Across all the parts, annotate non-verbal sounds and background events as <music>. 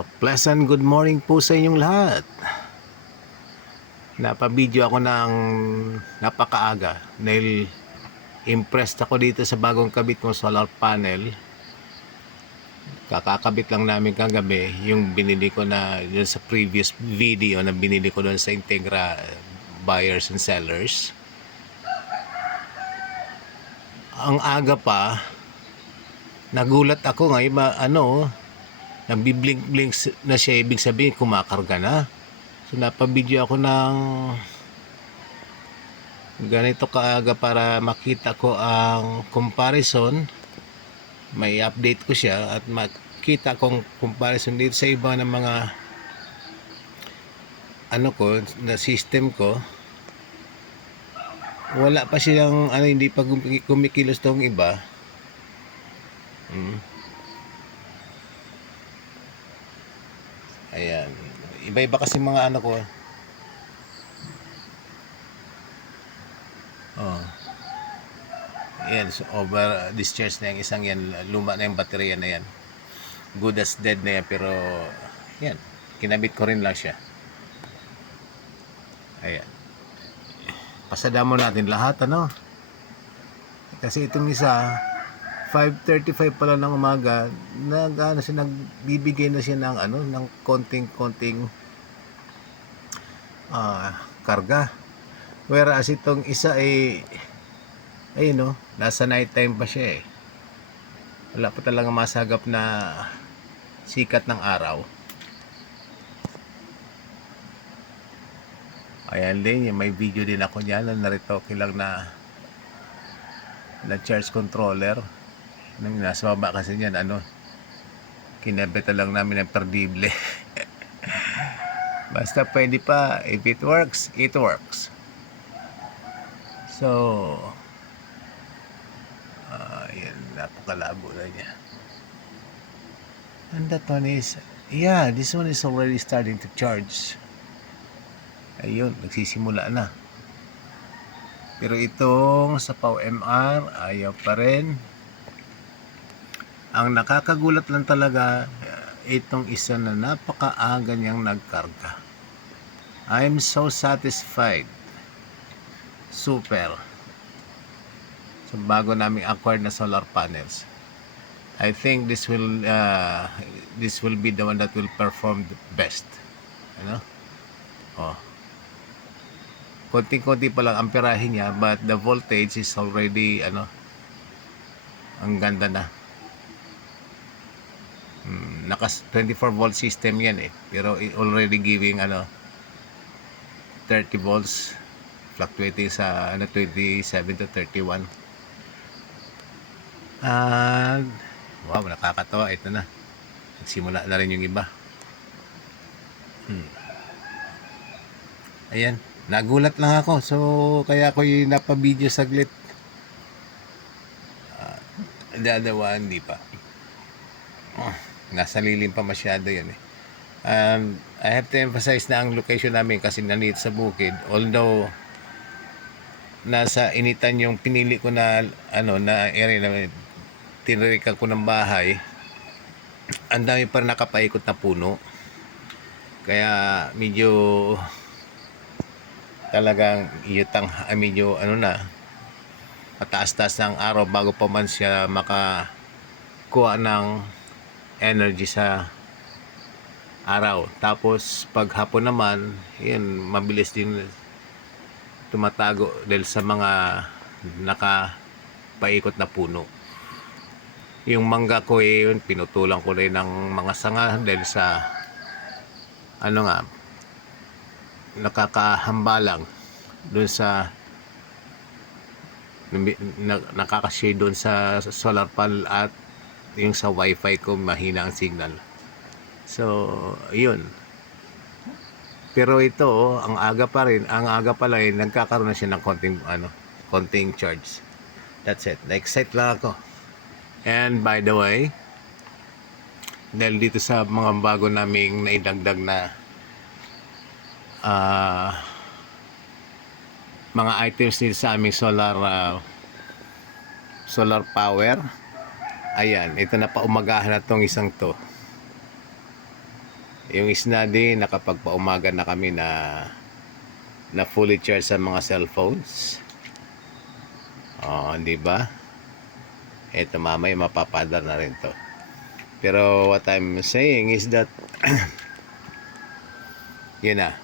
A pleasant good morning po sa inyong lahat. Napabideo ako ng napakaaga dahil impressed ako dito sa bagong kabit kong solar panel. Kakakabit lang namin kagabi yung binili ko na yun sa previous video na binili ko doon sa Integra buyers and sellers. Ang aga pa, nagulat ako nga iba ano nagbiblink-blink na siya ibig sabihin kumakarga na. So napabideo ako ng ganito kaaga para makita ko ang comparison. May update ko siya at makita kong comparison dito sa iba ng mga ano ko na system ko. Wala pa silang ano hindi pa kumikilos tong iba. Mm. Ayan. Iba-iba kasi mga ano ko. Oh. Ayan, so over discharge na yung isang yan. Luma na yung baterya na yan. Good as dead na yan. Pero, yan. Kinabit ko rin lang siya. Ayan. Pasada mo natin lahat, ano? Kasi itong isa, 5.35 pala ng umaga, nag, ano, nagbibigay na siya ng, ano, ng konting-konting ah, karga. Whereas itong isa ay, ayun no, nasa night time pa siya eh. Wala pa talaga masagap na sikat ng araw. Ayan din, may video din ako niyan na naritoke lang na na charge controller nang nasa baba kasi niyan ano kinabeta lang namin ng perdible. <laughs> Basta pwede pa if it works it works. So uh, yan napakalabo na niya. And that one is yeah this one is already starting to charge. Ayun nagsisimula na. Pero itong sa POW MR, ayaw pa rin. Ang nakakagulat lang talaga, eh, itong isa na napakaaga niyang nagkarga. I'm so satisfied. Super. Sa bago naming acquired na solar panels. I think this will uh, this will be the one that will perform the best. Ano? Oh konting-konti pa lang amperahe niya but the voltage is already ano ang ganda na hmm, naka 24 volt system yan eh pero already giving ano 30 volts fluctuating sa ano 27 to 31 and wow nakakatawa ito na nagsimula na rin yung iba hmm. ayan Nagulat lang ako. So, kaya ako yung napabideo saglit. Uh, the other one, hindi pa. Oh, nasa lilim pa masyado yun eh. Um, I have to emphasize na ang location namin kasi nanit sa bukid. Although, nasa initan yung pinili ko na ano na area na tinirikan ko ng bahay ang dami pa nakapaikot na puno kaya medyo talagang iyutang ah, medyo ano na mataas-taas ng araw bago pa man siya makakuha ng energy sa araw. Tapos pag hapon naman, yun, mabilis din tumatago dahil sa mga nakapaikot na puno. Yung mangga ko eh, yun, pinutulan ko rin ng mga sanga dahil sa ano nga, nakakahambalang doon sa na, nakakashare doon sa solar panel at yung sa wifi ko mahina ang signal. So yun. Pero ito oh, ang aga pa rin ang aga pa lang eh, nagkakaroon na siya ng konting ano konting charge. That's it. Na-excite lang ako. And by the way dahil dito sa mga bago naming naidagdag na ah mga items dito sa aming solar ah, solar power ayan ito na paumagahan na tong isang to Yung isna din, nakapagpaumaga na kami na na fully charged sa mga cellphones. Oh, di ba? Ito mamaya mapapadar na rin to. Pero what I'm saying is that <clears throat> yun na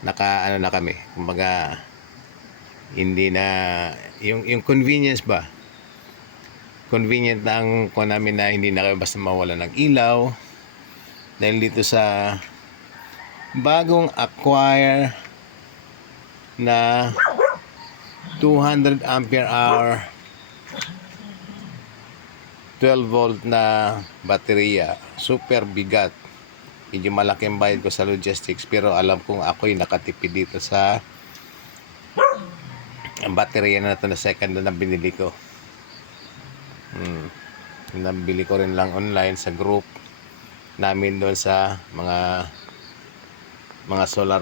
naka ano na kami kumbaga hindi na yung yung convenience ba convenient na ang ko namin na hindi na kayo basta mawala ng ilaw. Dahil dito sa bagong acquire na 200 ampere hour 12 volt na baterya. Super bigat. Medyo malaki ang bayad ko sa logistics pero alam kong ako'y nakatipid dito sa ang baterya na ito na second na binili ko hmm. nabili ko rin lang online sa group namin doon sa mga mga solar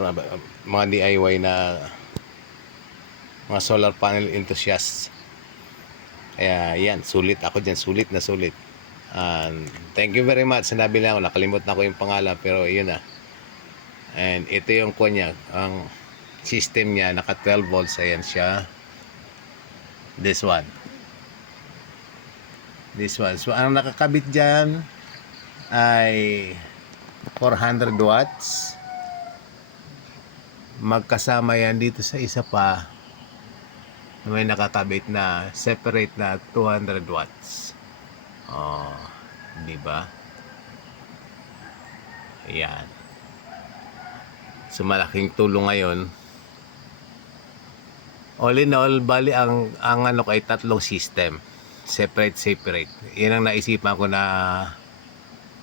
mga DIY na mga solar panel enthusiasts kaya yan sulit ako dyan sulit na sulit And thank you very much. Sinabi lang ako, nakalimot na ko yung pangalan pero yun na. And ito yung kuha niya, ang system niya naka 12 volts ayan siya. This one. This one. So ang nakakabit diyan ay 400 watts. Magkasama yan dito sa isa pa na may nakakabit na separate na 200 watts. Oh, di ba? Ayan. So malaking tulong ngayon. All in all, bali ang ang ano kay tatlong system. Separate separate. 'Yan ang naisipan ko na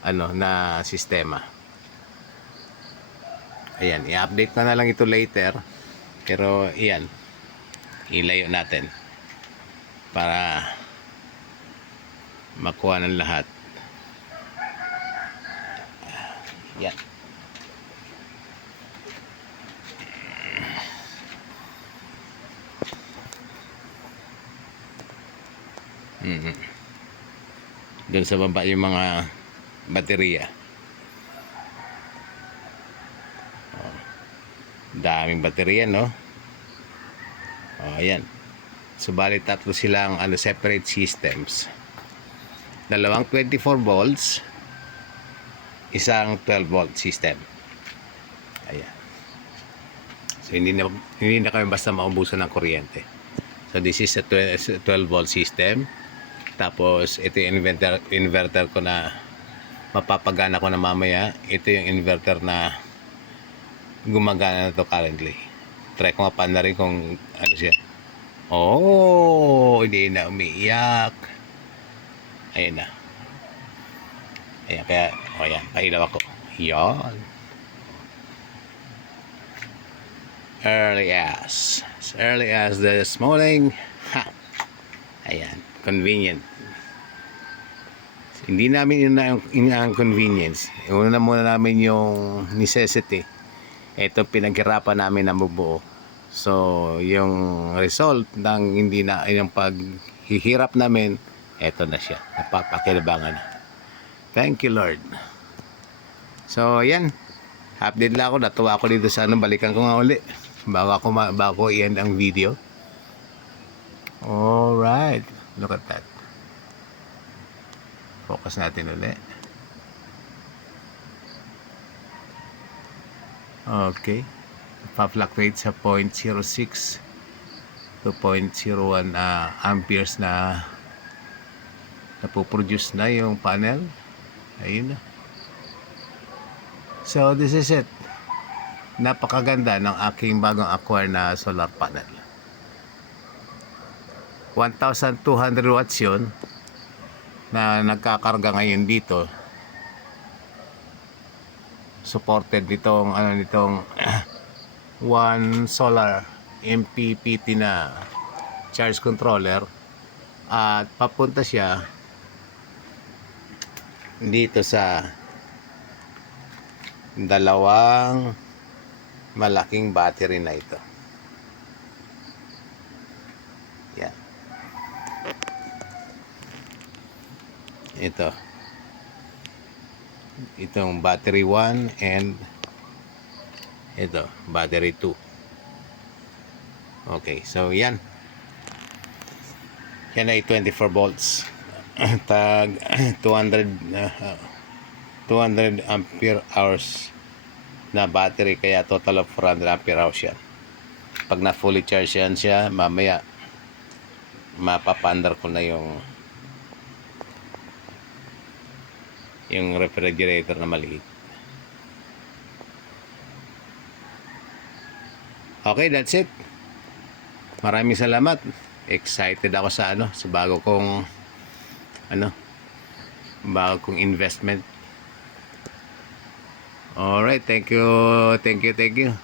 ano na sistema. Ayan, i-update ko na lang ito later. Pero iyan. Ilayo natin para makuha ng lahat. Yan. Mm Doon sa baba yung mga baterya. Oh. Daming baterya, no? Oh, ayan. Subalit tatlo silang ano, separate systems dalawang 24 volts isang 12 volt system ayan so hindi na hindi na kami basta maubusan ng kuryente so this is a 12 volt system tapos ito yung inverter, inverter ko na mapapagana ko na mamaya ito yung inverter na gumagana na to currently try ko nga pa na rin kung ano siya oh hindi na umiiyak Ayan na. Ayan, kaya, o oh, yan, pailaw ako. Yan. Early as. As early as this morning. Ha. Ayan, convenient. Hindi namin yun ang, convenience. Una muna namin yung necessity. Ito pinaghirapan namin na bubuo. So, yung result ng hindi na, yung paghihirap namin, eto na siya napapakinabangan thank you Lord so yan update lang ako natuwa ako dito sa anong balikan ko nga uli bago ako, bago i-end ang video alright look at that. Focus natin uli. Okay. Pa-fluctuate sa 0.06 to 0.01 uh, amperes na napoproduce na yung panel. Ayun na. So this is it. Napakaganda ng aking bagong acquire na solar panel 1200 watts yun na nagkakarga ngayon dito supported nitong ano nitong <clears throat> one solar MPPT na charge controller at papunta siya dito sa dalawang malaking battery na ito. Yan. Ito. itong battery 1 and ito, battery 2. Okay, so yan. Yan ay 24 volts. <clears throat> Tag <clears throat> 200 uh, 200 ampere hours na battery kaya total of 400 ampere hours yan. Pag na fully charge yan siya, mamaya mapapandar ko na yung yung refrigerator na maliit. Okay, that's it. Maraming salamat. Excited ako sa ano, sa bago kong ano, bago kong investment. Alright, thank you, thank you, thank you.